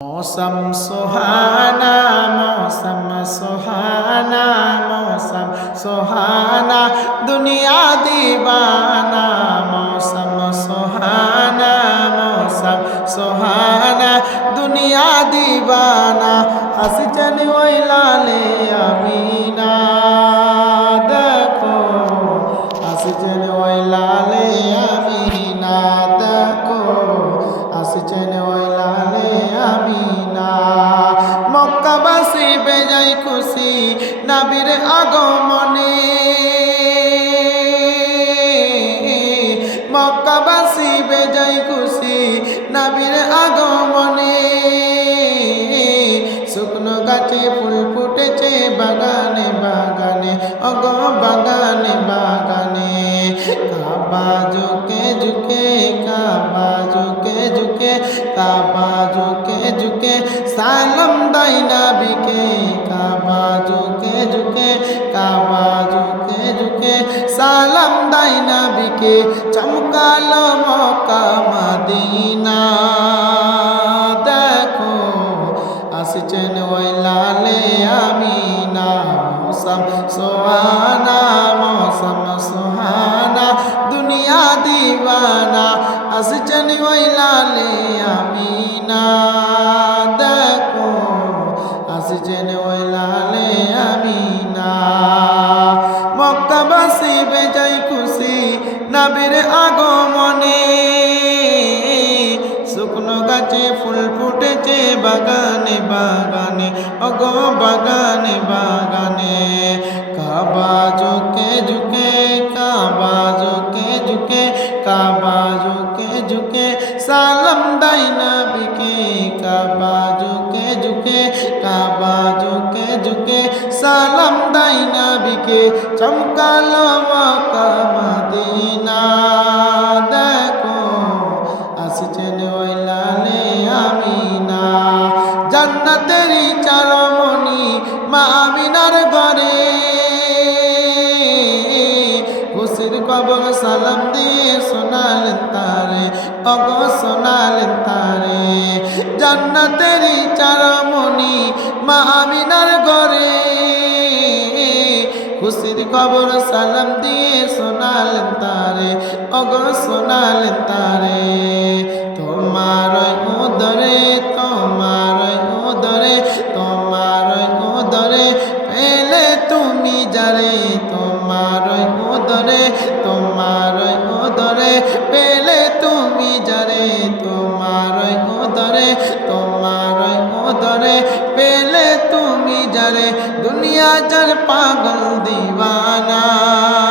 মৌসম সোহানা মৌসম সোহানা মৌসম সোহানা, দুনিয়া দিবানা, মৌসম সোহানা মৌসম সোহানা, দুনিয়া দিবানা হাসি চলি ওই লালে আমিনা। দেখো হাসি চলি ওই লালে আমিনা। দেখো হাসি ওই লালে নাবির আগমনে। শুকনো গাছে ফুল ফুটেছে বাগানে বাগানে, অগ বাগানে বাগানে। কাবা ঝুঁকে ঝুঁকে, কাবা ঝুঁকে ঝুঁকে, কাবা ঝুঁকে ঝুঁকে, সালাম দাই নাবিকে। কাবা ঝুঁকে ঝুঁকে, কাবা ঝুঁকে ঝুঁকে, সালাম দাই নাবিকে। চমকালো মক্কা মদিনা মৌসম সোহানা মৌসম সোহানা দুনিয়া দিবানা আসছেন ওই লালে আমিনা, দেখো আসছেন ওই লালে আমিনা। মক্কাবাসী বেজাই খুশি, নবীর আগমনে। শুকনো গাছে ফুল ফুটেছে বাগানে বাগানে অগ বাগানে বাগানে। কাবা ঝুঁকে ঝুঁকে কাবা ঝুঁকে ঝুঁকে কাবা ঝুঁকে ঝুঁকে সালাম দাই নবীকে, কাবা ঝুঁকে ঝুঁকে কাবা ঝুঁকে ঝুঁকে সালাম দাই নবীকে, চমকালো কবর সালাম দিয়ে শোনালেন তারে অগ শোনালেন তারে। জান্নাতেরই চারমণি মা আমিনার ঘরে। খুশির খবর সালাম দিয়ে শোনালেন তারে অগর শোনালেন তারে। তোমার উদরে তোমার উদরে তোমার উদরে পেলে তুমি যারে, তোমার উদরে তোমার উদরে পেলে তুমি যারে। তোমার উদরে তোমার উদরে পেলে তুমি যারে। দুনিয়া যার পাগল দিওয়ানা।